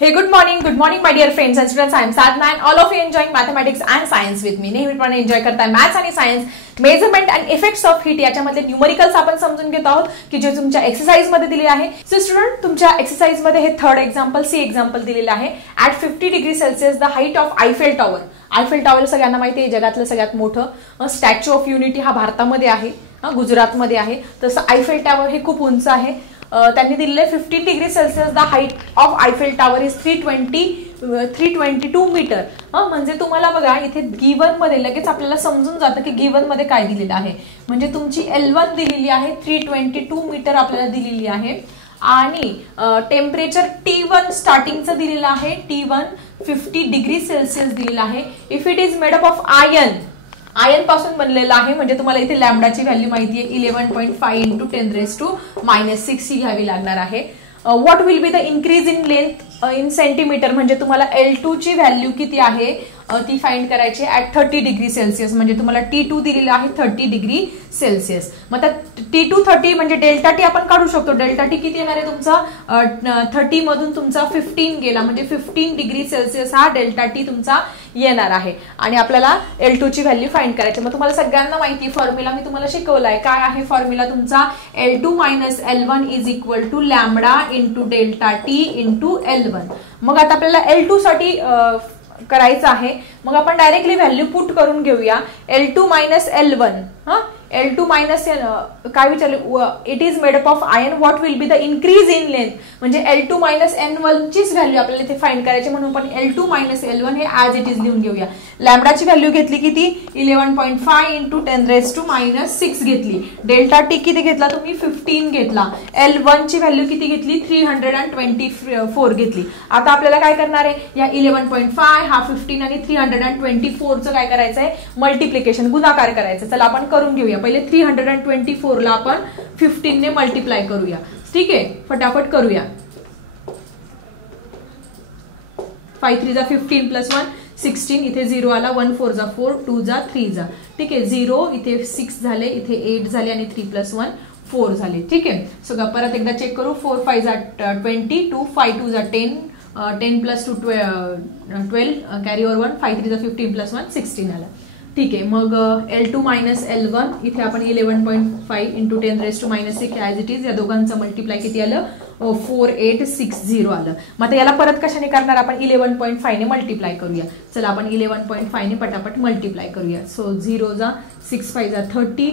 Hey, good morning my dear friends and students. I am Sadhna and all of you enjoying mathematics and science with me. नेहमीप्रमाणे enjoy करताय maths आणि science measurement and effects of heat याच्यामधले numericals आपण समजून घेत आहोत की जे तुमच्या एक्सरसाइज मध्ये दिले आहे. सो स्टुडंट तुमच्या एक्सरसाइज मध्ये हे थर्ड एक्झाम्पल सी एक्झाम्पल दिलेलं आहे. At 50 degree Celsius the height of Eiffel tower. Eiffel tower सगळ्यांना माहिती आहे जगातलं सगळ्यात मोठं स्टॅच्यू ऑफ युनिटी हा भारतामध्ये आहे, गुजरातमध्ये आहे. तसं आयफेल टॉवर हे खूप उंच आहे. त्यांनी दिलेले 50 degree Celsius the height of Eiffel tower is 322 metre. म्हणजे तुम्हाला बघा इथे गिवन मध्ये लगेच आपल्याला समजून जातं की गिवन मध्ये काय दिलेलं आहे. म्हणजे तुमची L1 दिलेली आहे 322 मीटर आपल्याला दिलेली आहे आणि टेम्परेचर T1 स्टार्टिंगचं दिलेलं आहे. T1 50 डिग्री सेल्सिअस दिलेलं आहे. If it is made up of iron पासून बनलेला आहे. म्हणजे तुम्हाला इथे लॅम्डाची व्हॅल्यू माहिती आहे 11.5 इंटू 10⁻⁻⁶ ही घ्यावी लागणार आहे. What will be the increase in length in centimetre. म्हणजे तुम्हाला L2 ची व्हॅल्यू किती आहे ती फाइंड करायची ऍट 30 डिग्री सेल्सिअस. म्हणजे तुम्हाला T2 दिलेला आहे 30 डिग्री सेल्सिअस. मग T2 30 म्हणजे डेल्टा टी आपण काढू शकतो. डेल्टा टी किती येणार आहे तुमचा 30 मधून तुमचा 15 गेला म्हणजे 15 डिग्री सेल्सिअस हा डेल्टा टी तुमचा येणार आहे आणि आपल्याला L2 ची व्हॅल्यू फाइंड करायची. मग तुम्हाला सगळ्यांना माहिती फॉर्म्युला मी तुम्हाला शिकवलाय. काय आहे फॉर्म्युला तुमचा L2 - L1 is equal to lambda into delta T into L1. मग आता आपल्याला L2 साठी करायचं आहे. मग आपण डायरेक्टली व्हॅल्यू पुट करून घेऊया. L2 - L1 L2 मायनस काय विचारलं it is made up of iron. What will be the increase in length. म्हणजे L2 - N1 चीच व्हॅल्यू आपल्याला इथे फाइंड करायची म्हणून आपण L2 - L1 हे ऍज इट इज लिहून घेऊया. लॅम्बडाची व्हॅल्यू घेतली किती 11.5 इंटू 10⁻⁻⁶ घेतली. डेल्टा टी किती घेतला तुम्ही 15 घेतला. L1 ची व्हॅल्यू किती घेतली 324 घेतली. आता आपल्याला काय करणार आहे या 11.5 हा 15 आणि 324 चं काय करायचं आहे मल्टिप्लिकेशन गुणाकार करायचं. चला आपण करून घेऊया. पहिले 324 ला आपण 15 ने मल्टिप्लाय करूया. ठीक आहे फटाफट करूया. 5 3 जा 15 प्लस 1 16 इथे 0 आला. 1 4 जा 4 2 जा 3 जा. ठीक आहे 0 इथे 6 झाले इथे 8 झाले आणि 3 प्लस 1 4 झाले. ठीक आहे सगळं परत एकदा चेक करू. 4 5 जा 20 2 5 2 जा 10 10 प्लस 2 12 कॅरी ओव्हर 1 5 3 जा 15 प्लस 1 16 आला. ठीक आहे मग L2 - L1 इथे आपण 11.5 इंटू 10⁻⁻⁶ ऍज इट इज या दोघांचं मल्टिप्लाय किती आलं 4860 आलं. मग आता याला परत कशाने करणार आपण 11.5 ने मल्टिप्लाय करूया. चला आपण 11.5 ने पटापट मल्टिप्लाय करूया. सो 0 जा 6 5 जा 30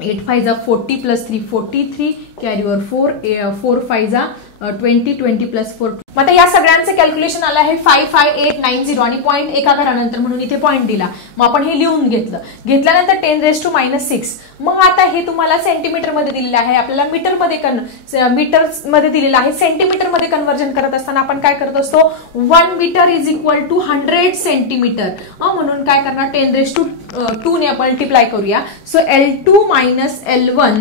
8 5 जा 40 प्लस 3 43 कॅरी ओव्हर 4 4 5 जा 20 20 प्लस 4. मग या सगळ्यांचं कॅल्क्युलेशन आलं आहे 55890 आणि पॉईंट एका घरानंतर म्हणून इथे पॉईंट दिला. मग आपण हे लिहून घेतल्यानंतर 10⁻⁻⁶. मग आता हे तुम्हाला सेंटीमीटर मध्ये दिलेलं आहे. आपल्याला मीटर मध्ये दिलेलं आहे. सेंटीमीटर मध्ये कन्व्हर्जन करत असताना आपण काय करत असतो 1 metre is equal to 100 centimetre. म्हणून काय करणार 10⁻² ने मल्टिप्लाय करूया. So L2 - L1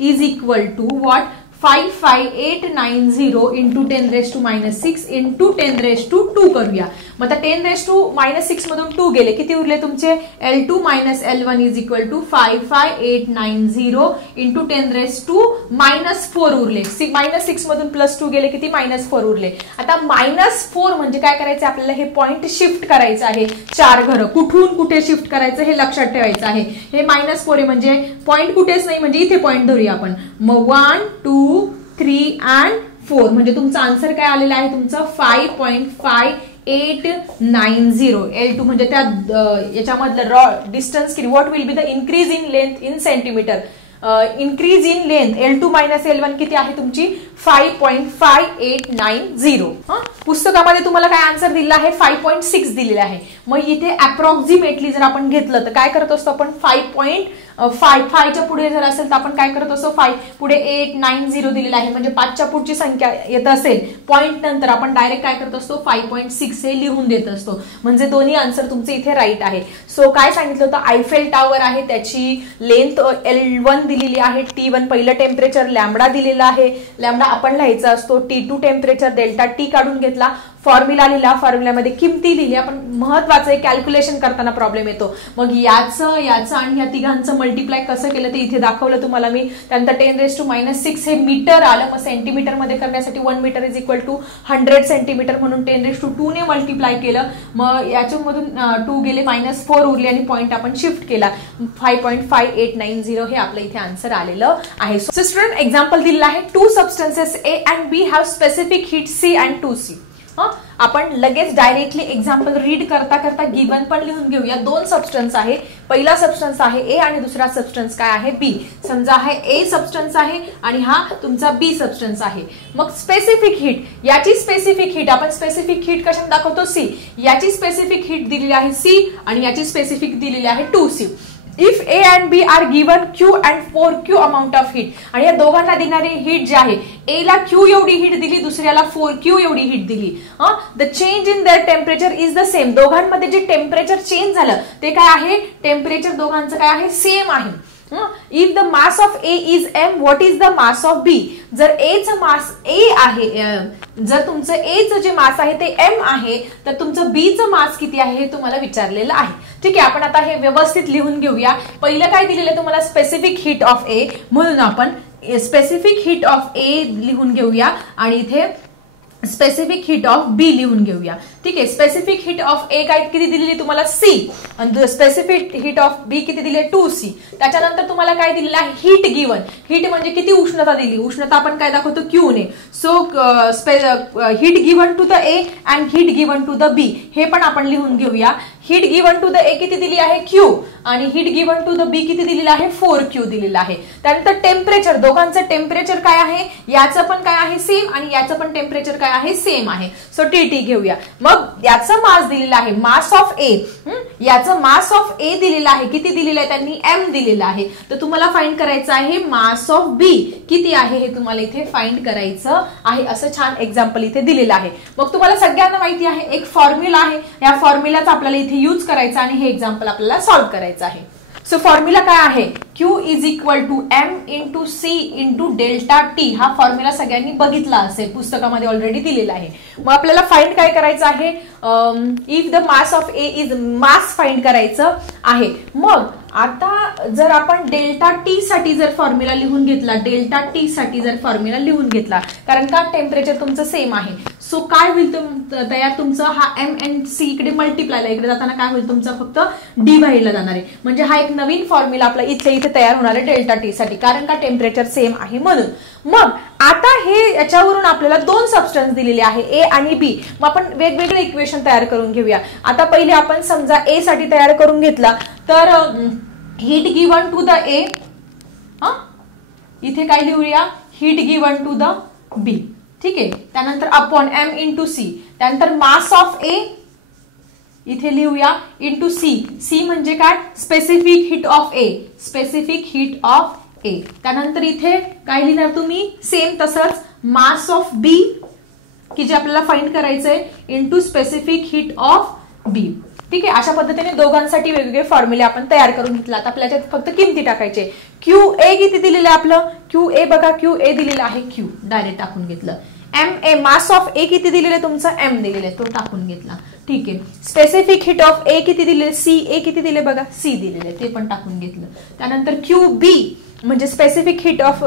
is equal to what 55890 into 10⁻⁻⁶ into 10⁻² करूया. मग आता 10⁻⁻�6 मधून 2 गेले किती उरले तुमचे L2 - L1 is equal to 55890 into 10⁻⁻4 उरले. -6 मधून +2 गेले किती -4 उरले. आता -4 म्हणजे काय करायचं आपल्याला हे पॉइंट शिफ्ट करायचं आहे. 4 घरं कुठून कुठे शिफ्ट करायचं हे लक्षात ठेवायचं आहे. हे -4 आहे म्हणजे पॉइंट कुठेच नाही म्हणजे इथे पॉइंट धरूया आपण. मग 1 2 3 and 4 म्हणजे तुमचा आन्सर काय आलेला आहे तुमचा 5.5890. L2 म्हणजे त्या याच्यामधलं डिस्टन्स किती what will be the increase in length in centimetre. Increase in length L2 - L1 किती आहे तुमची 5.5890. पुस्तकामध्ये तुम्हाला काय आन्सर दिला आहे 5.6 दिलेला आहे. मग इथे अप्रॉक्सिमेटली जर आपण घेतलं तर काय करत असतो आपण 5.5 पुढे जर असेल तर आपण काय करत असतो 5 पुढे 890 दिलेला आहे. म्हणजे 5च्या पुढची संख्या येत असेल पॉइंट नंतर आपण डायरेक्ट काय करत असतो 5.6 हे लिहून देत असतो. म्हणजे दोन्ही आन्सर तुमचे इथे राईट आहे. सो काय सांगितलं होतं आयफेल टॉवर आहे त्याची लेंथ L1 दिलेली आहे. T1 पहिलं टेम्परेचर लॅम्बडा दिलेला आहे. लॅम्बडा आपण लिहायचा असतो. T2 टेम्परेचर डेल्टा टी काढून घेतला. फॉर्म्युला लिहिला, फॉर्म्युल्यामध्ये किमती लिहिल्या, पण महत्वाचं आहे कॅल्क्युलेशन करताना प्रॉब्लेम येतो. मग याचं आणि या तिघांचं मल्टिप्लाय कसं केलं ते इथे दाखवलं तुम्हाला मी. त्यानंतर 10⁻⁻⁶ हे मीटर आलं. मग सेंटीमीटर मध्ये करण्यासाठी 1 metre is equal to 100 centimetre म्हणून 10⁻² ने मल्टिप्लाय केलं. मग याच्यामधून 2 गेले, -4 उरले आणि पॉईंट आपण शिफ्ट केला. 5.5890 हे आपलं इथे आन्सर आलेलं आहे. सो स्टुडंट एक्झाम्पल दिलेलं आहे. 2 substances A and B have specific heat C and 2C. आपण लगेच डायरेक्टली एक्झाम्पल रीड करता करता गिवन पण लिहून घेऊया. 2 सबस्टन्स आहे. पहिला सबस्टन्स आहे A आणि दुसरा सबस्टन्स काय आहे B. समजा हा A सबस्टन्स आहे आणि हा तुमचा B सबस्टन्स आहे. मग स्पेसिफिक हीट, याची स्पेसिफिक हीट आपण स्पेसिफिक हीट कशाने दाखवतो C. याची स्पेसिफिक हीट दिलेली आहे C आणि याची स्पेसिफिक दिलेली आहे 2C. If A and B are given Q and 4Q amount of heat, आणि या दोघांना देणारी हीट जी आहे, A ला Q एवढी हीट दिली, दुसऱ्याला 4Q एवढी हीट दिली. The change in their temperature is the same. दोघांमध्ये जे टेम्परेचर चेंज झालं ते काय आहे, टेम्परेचर दोघांचं काय आहे, सेम आहे. If the mass of A is M, what is the mass of B. जर A चं मास A आहे, जर तुमचं A चं जे मास आहे ते M आहे, तर तुमचं B चं मास किती आहे हे तुम्हाला विचारलेलं आहे. ठीक आहे, आपण आता हे व्यवस्थित लिहून घेऊया. पहिलं काय दिलेलं आहे तुम्हाला, स्पेसिफिक हीट ऑफ A, म्हणून आपण स्पेसिफिक हीट ऑफ A लिहून घेऊया आणि इथे स्पेसिफिक हीट ऑफ B लिहून घेऊया. ठीक आहे, स्पेसिफिक हीट ऑफ A काय किती दिलेली तुम्हाला C आणि स्पेसिफिक हीट ऑफ B किती दिली 2C. त्याच्यानंतर तुम्हाला काय दिलेलं आहे, हीट गिवन. हीट म्हणजे किती उष्णता दिली, उष्णता आपण काय दाखवतो Q ने. So heat given to the A and heat given to the B हे पण आपण लिहून घेऊया. Heat given to the A किती दिली आहे Q आणि heat given to the B किती दिलेलं आहे 4Q दिलेलं आहे. त्यानंतर टेम्परेचर, दोघांचं टेम्परेचर काय आहे, याचं पण काय आहे सेम आणि याचं पण टेम्परेचर काय आहे सेम आहे. सो TT घेऊया. मग याचं मास दिलेलं आहे, मास ऑफ A, याचं मास ऑफ A दिलेलं आहे, किती दिलेलं आहे त्यांनी M दिलेलं आहे. तर तुम्हाला फाइंड करायचं आहे मास ऑफ B किती आहे हे तुम्हाला इथे फाइंड करायचं आहे. असं छान एक्झाम्पल इथे दिलेलं आहे. मग तुम्हाला सगळ्यांना माहिती आहे एक फॉर्म्युला आहे, या फॉर्म्युलाचा आपल्याला इथे यूज करायचा आणि हे एक्झाम्पल आपल्याला सॉल्व्ह करायचं आहे. सो फॉर्म्युला काय आहे, Q is equal to M into C into delta T. हा फॉर्म्युला सगळ्यांनी बघितला असेल, पुस्तकामध्ये ऑलरेडी दिलेला आहे. मग आपल्याला फाइंड काय करायचं आहे, if the mass of A is, mass find करायचं आहे. मग आता जर आपण डेल्टा T साठी जर फॉर्म्युला लिहून घेतला, डेल्टा T साठी जर फॉर्म्युला लिहून घेतला, कारण का टेम्परेचर तुमचं सेम आहे, सो काय होईल तयार तुमचं, हा M and C इकडे मल्टिप्लायला, इकडे जाताना काय होईल तुमचं फक्त डिवाइडला जाणार आहे. म्हणजे हा एक नवीन फॉर्म्युला आपला इथे तयार होणार आहे डेल्टा T साठी, कारण का टेम्परेचर सेम आहे म्हणून. मग आता हे याच्यावरून आपल्याला 2 सबस्टन्स दिलेले आहे A आणि B. मग आपण वेगवेगळे इक्वेशन तयार करून घेऊया. आता पहिले आपण समजा A साठी तयार करून घेतला, तर heat given to the A, इथे काय लिहूया, heat given to the B. ठीक आहे, त्यानंतर अपॉन M इंटू C, त्यानंतर मास ऑफ A इथे लिहूया इंटू C. C म्हणजे काय, specific heat of A, specific heat of A. त्यानंतर इथे काय लिहिणार तुम्ही, सेम तसंच मास ऑफ B की जे आपल्याला फाइंड करायचंय into specific heat of B. ठीक आहे, अशा पद्धतीने दोघांसाठी वेगवेगळे फॉर्म्युले आपण तयार करून घेतला. आता आपल्याला फक्त किमती टाकायचे. QA किती दिलेलं आहे आपलं, QA बघा, QA दिलेलं आहे Q, डायरेक्ट टाकून घेतलं. MA, मास ऑफ A किती दिलेलं आहे तुमचं, M दिलेलं आहे, तो टाकून घेतला. ठीक आहे, स्पेसिफिक हीट ऑफ A किती दिलेले, CA किती दिले बघा, C दिलेले, ते पण टाकून घेतलं. त्यानंतर QB म्हणजे स्पेसिफिक हीट ऑफ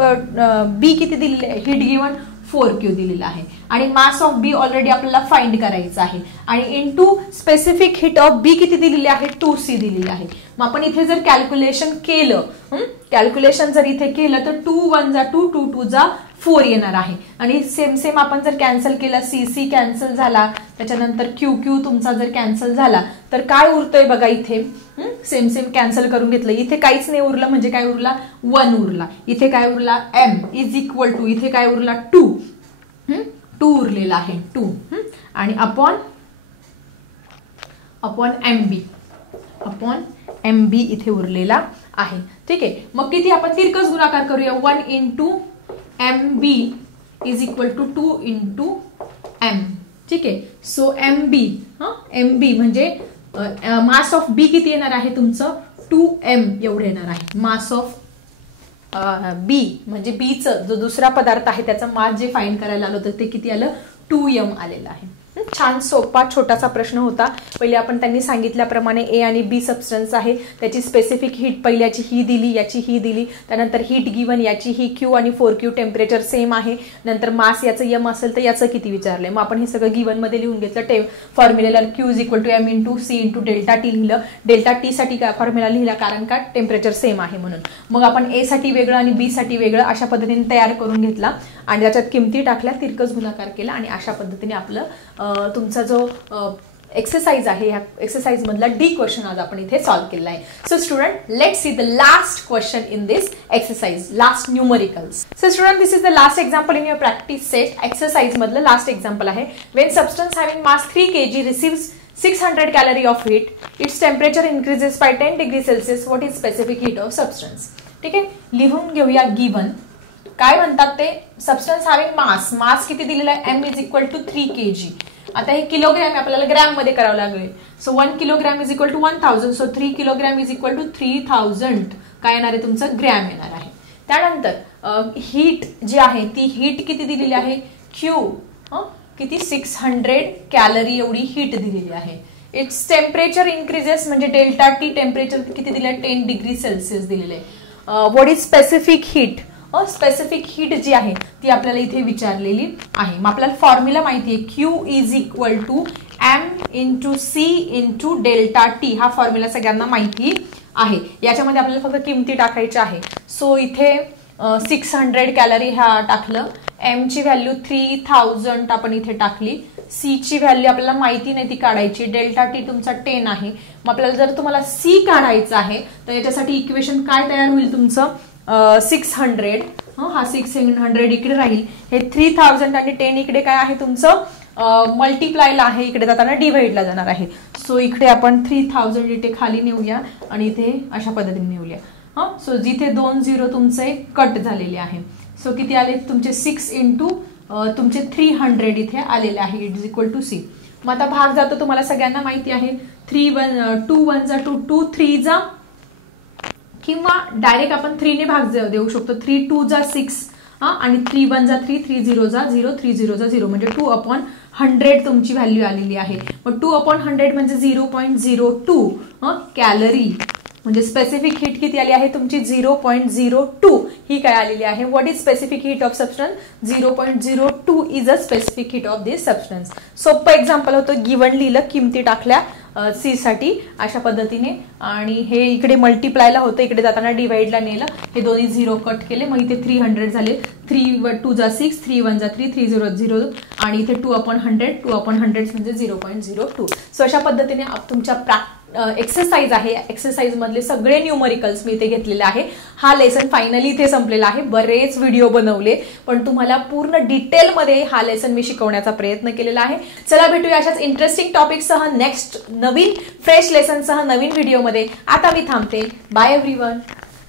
B किती दिलेले आहे, हीट गिवन 4Q दिलेला आहे आणि मास ऑफ B ऑलरेडी आपल्याला फाइंड करायचं आहे आणि into specific heat of B किती दिलेली आहे, 2C दिलेली आहे. मग आपण इथे जर कॅल्क्युलेशन केलं, कॅल्क्युलेशन जर इथे केलं तर 2 1 जा 2, 2 2 जा 4 येणार आहे आणि सेम आपण जर कॅन्सल केला, CC कॅन्सल झाला, त्याच्यानंतर QQ तुमचा जर कॅन्सल झाला तर काय उरतोय बघा, इथे सेम कॅन्सल करून घेतलं, इथे काहीच नाही उरलं, म्हणजे काय उरला 1 उरला. इथे काय उरला, M इज इक्वल टू, इथे काय उरला 2 उरलेला आहे 2 आणि अपॉन MB इथे उरलेला आहे. ठीक आहे, मग किती आपण तिरकस गुणाकार करूया, 1 into MB is equal to 2 into M. ठीक आहे, सो MB म्हणजे मास ऑफ B किती येणार आहे तुमचं 2M एवढं येणार आहे. मास ऑफ B म्हणजे Bचं जो दुसरा पदार्थ आहे त्याचा मास जे फाइंड करायला आलं होतं ते किती आलं, 2M आलेलं आहे. छान सोपा छोटासा प्रश्न होता. पहिले आपण त्यांनी सांगितल्याप्रमाणे ए आणि बी सबस्टन्स आहे, त्याची स्पेसिफिक हीट पहिल्याची ही दिली, याची ही दिली, त्यानंतर हीट गिवन याची ही क्यू आणि 4Q, टेम्परेचर सेम आहे, नंतर मास याचं एम असेल तर याचं किती विचारलंय. मग आपण हे सगळं गिवन मध्ये लिहून घेतलं. फॉर्म्युलेला Q = m × C × ΔT लिहिलं. ΔT साठी काय फॉर्म्युला लिहिला, कारण का टेम्परेचर सेम आहे म्हणून. मग आपण ए साठी वेगळं आणि बी साठी वेगळं अशा पद्धतीने तयार करून घेतला आणि त्याच्यात किमती टाकल्या, तिरकस गुणाकार केला आणि अशा पद्धतीने आपलं तुमचा जो एक्सरसाइज आहे, ह्या एक्सरसाइज मधला डी क्वेश्चन आज आपण इथे सॉल्व्ह केला आहे. So student, let's see the last question in this exercise, last numericals. So student, this is the last example in your practice set. Exercise मधलं लास्ट एक्झाम्पल आहे. When substance having mass 3 kg receives 600 calorie of heat, its temperature increases by 10 degree Celsius. What is specific heat of substance. ठीक आहे, लिहून घेऊया. Given काय म्हणतात ते, substance having मास किती दिलेला आहे, m = 3 kg. आता हे किलोग्रॅम आपल्याला ग्रॅम मध्ये करावं लागेल. So 1 kilogram = 1000. सो 3 किलोग्रॅम = 3000 काय येणार आहे, तुमचं ग्रॅम येणार आहे. त्यानंतर हीट जी आहे ती हीट किती दिलेली आहे, क्यू किती 600 कॅलरी एवढी हीट दिलेली आहे. इट्स टेम्परेचर इन्क्रीजेस म्हणजे ΔT टेम्परेचर किती दिलं आहे, 10 डिग्री सेल्सिअस दिलेलं आहे. What is specific heat. Specific heat जी आहे ती आपल्याला इथे विचारलेली आहे. मग आपल्याला फॉर्म्युला माहिती आहे, Q = m × C × ΔT. हा फॉर्म्युला सगळ्यांना माहिती आहे. याच्यामध्ये आपल्याला फक्त किमती टाकायच्या आहे. सो इथे 600 कॅलरी ह्या टाकलं, m ची व्हॅल्यू 3000 आपण इथे टाकली, C ची व्हॅल्यू आपल्याला माहिती नाही ती काढायची, ΔT तुमचा 10 आहे. मग आपल्याला जर तुम्हाला C काढायचं आहे तर याच्यासाठी इक्वेशन काय तयार होईल तुमचं, 600 हा 600 इकडे राहील, हे 3000 आणि 10 इकडे काय आहे तुमचं मल्टिप्लायला आहे, इकडे जाताना डिवाइडला जाणार आहे. सो इकडे आपण 3000 इथे खाली नेऊया आणि इथे अशा पद्धतीने नेऊया. सो जिथे 2 0 तुमचे कट झालेले आहे. सो किती आले तुमचे 6 × तुमचे 300 इथे आलेले आहे. = C. मग आता भाग जातो, तुम्हाला सगळ्यांना माहिती आहे. 2 1 जा 2, 2 3 जा, किंवा डायरेक्ट आपण 3 ने भाग देऊ शकतो. 3 2 जा 6 आणि 3 1 जा 3, 3 0 जा 0, 3 0 जा 0 म्हणजे 2/100 तुमची व्हॅल्यू आलेली आहे. मग 2/100 म्हणजे 0.02 कॅलरी, म्हणजे स्पेसिफिक हीट किती आली आहे तुमची 0.02 ही काय आलेली आहे. What is specific heat of substance, 0.02 is a specific heat of this substance. सोपं एक्झाम्पल होतं, गिवन लिहिलं, किमती टाकल्या C साठी अशा पद्धतीने, आणि हे इकडे मल्टिप्लायला होतं, इकडे जाताना डिवाइडला नेलं, हे दोन्ही 0 कट केले, मग इथे 300 झाले. 3 2 जा 6, 3 1 जा 3, 3 0 0 आणि इथे 2/100 म्हणजे 0.02. सो अशा पद्धतीने तुमच्या एक्सरसाइज आहे, एक्सरसाइज मधले सगळे न्यूमरिकल्स मी इथे घेतलेले आहे. हा लेसन फायनली इथे संपलेला आहे. बरेच व्हिडिओ बनवले पण तुम्हाला पूर्ण डिटेलमध्ये हा लेसन मी शिकवण्याचा प्रयत्न केलेला आहे. चला भेटूया अशाच इंटरेस्टिंग टॉपिकसह नेक्स्ट नवीन फ्रेश लेसन सह नवीन व्हिडिओमध्ये. आता मी थांबते. Bye everyone.